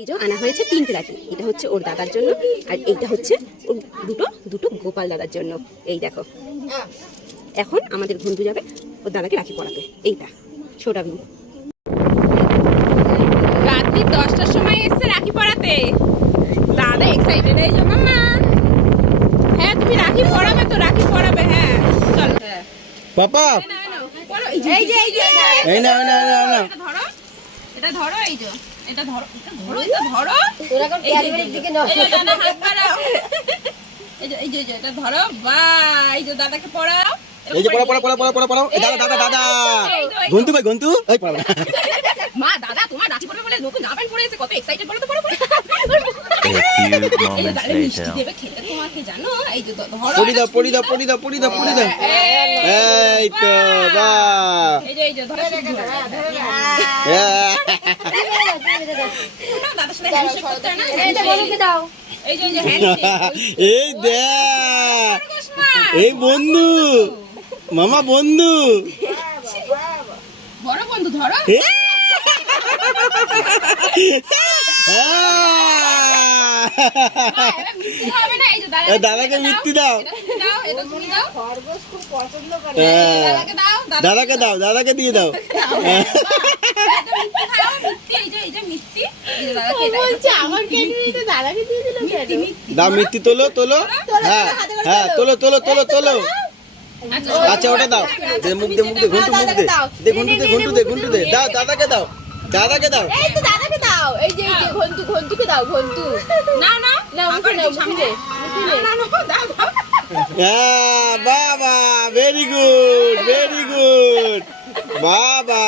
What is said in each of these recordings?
এই যে আনা হয়েছে 3টে রাখি। এটা হচ্ছে ওর দাদার জন্য, আর এইটা হচ্ছে ওর দুটো গোপাল দাদার জন্য। এই দেখো, এখন আমাদের ঘন্টু যাবে ওর দাদাকে রাখি পরাতে। এইটা ছোটা ভিউ। রাত্রি 10টার সময় এসছে রাখি পরাতে। দাদা এক্সাইটেড। এই যে মাম্মা, হ্যাঁ তুমি রাখি পরাবে তো? রাখি পরাবে, হ্যাঁ চলো। হ্যাঁ পাপা, এই যে এই যে এই না না না না, ধরো এটা, ধরো এই যে এটা ধরো, ধরো এটা ধরো। তোরা কোন ক্যারিয়ারের দিকে নয়, এই যে দাদা হাত বাড়াও। এই যে এই যে এটা ধরো, বাহ। এই যে দাদাকে পড়াও। এই যে পড়া পড়া পড়া পড়া পড়া পড়া। দাদা দাদা দাদা, ঘন্টু ভাই ঘন্টু, এই পড়া না। মা দাদা তোমার রাখি পড়বে বলে নতুন জামা প্যান্ট পরেছে, কত এক্সাইটেড বলো তো। পড়ো পড়ো। A few এই যে moments দাদা মিষ্টি later. দেবে খেতে তোমাকে, জানো? এই যে ধরো, পড়ি দাও পড়ি দাও পড়ি দাও পড়ি দাও পড়ি দাও। এই তো বাহ। এই যে ধরো, দাদার সাথে হ্যান্ডশেক করতে হয় না? এটা বলকে দাও। এই যে হ্যান্ডশেক। এই দেখ, এই বন্ধু, মামা বন্ধু। বড় বন্ধু ধরো। হবে না, এই যে দাদাকে মিষ্টি দাও। এটা তুমি দাও। খরগোশ খুব পছন্দ করে। দাদাকে দাও, দাদাকে দাও, দাদাকে দিয়ে দাও। আমার ক্যারিয়ারে দাদাকে দিয়ে দিল কেন? দাও মিষ্টি, তোলো তোলো। হ্যাঁ হ্যাঁ, তোলো তোলো তোলো তোলো। আচ্ছা ওটা দাও, দে মুখ দে মুখ দে, ঘন্টু মুখ দে, দে ঘন্টু দে ঘন্টু দে ঘন্টু দে। দাও দাদাকে দাও, দাদাকে দাও। এই তো দাদাকে দাও। এই যে ঘন্টুকে দাও, ঘন্টু। না না না মুখে নাও, মুখে নে, মুখে নে। হ্যাঁ বাবা, ভেরি গুড ভেরি গুড বাবা।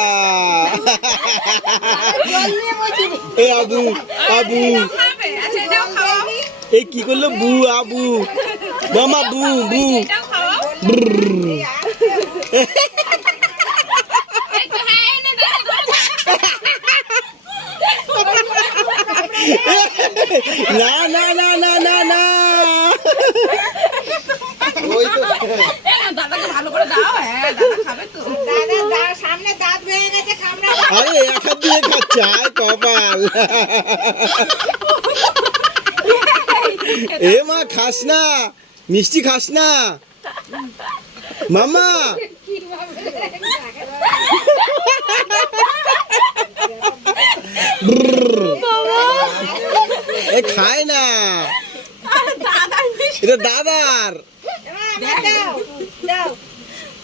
জল নিয়ে বসি নি। এই আবু আবু, এই কি করলো? বু আবু, মামা বু বু। না না না না না না, ওই তো। দাদাকে ভালো করে দাও। হ্যাঁ দাদা খাবে তো। দাদা সামনে দাঁত ভেঙে গেছে, কামড়া। আরে এক হাত দিয়ে খাচ্ছে, আয় কপাল। এ মা, খাস না মিষ্টি, খাস না মামা। এ খায় না, এটা দাদার।